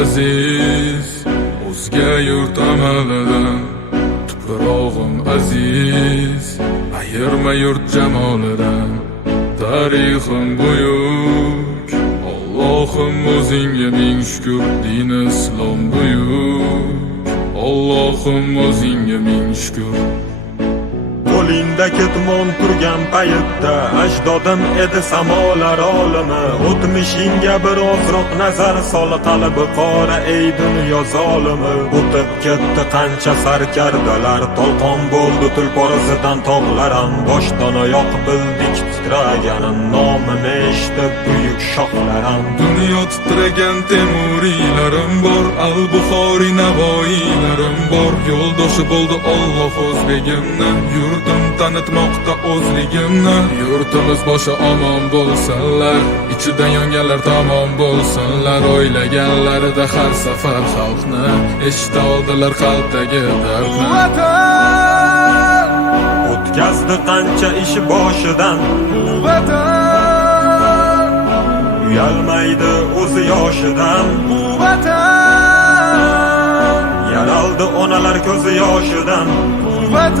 aziz, o'zga yurt amalidan. Tuprog'im aziz, ayirma yurt jamolidan. Tarixim buyuk, Allohim o'zingga ming shukr. Din islom buyuk, Allohim o'zingga ming shukr. Qo'lingda ketmon turgan paytda ajdodim edi samolar olimi. O'tmishingga birozroq nazar sol, qalbi qora ey dunyo zolimi. O'tib ketdi qancha sarkardalar, to'lqon bo'ldi tulporizidan tog'laram. Boshdan oyoq bildik titraganin, nomini eshitib buyuk shohlaram. Dunyo titragan temuriylarim bor, al-Buxoriy Navoiylarim bor. Yo'ldoshi bo'ldi Alloh o'zbegimni, yurtim tanitmoqda o'zligimni. Yurtimiz boshi omon bo'lsinlar, ichidan yonganlar tamom bo'lsinlar. O'ylaganlarida har safar xalqni eshita oldilar qalbdagi dardni. Vatan O'tkazdi qancha ish boshidan, Vatan uyalmaydi o'zi yoshidan. Vatan Yaraldi onalar ko'zi yoshidan. Vatan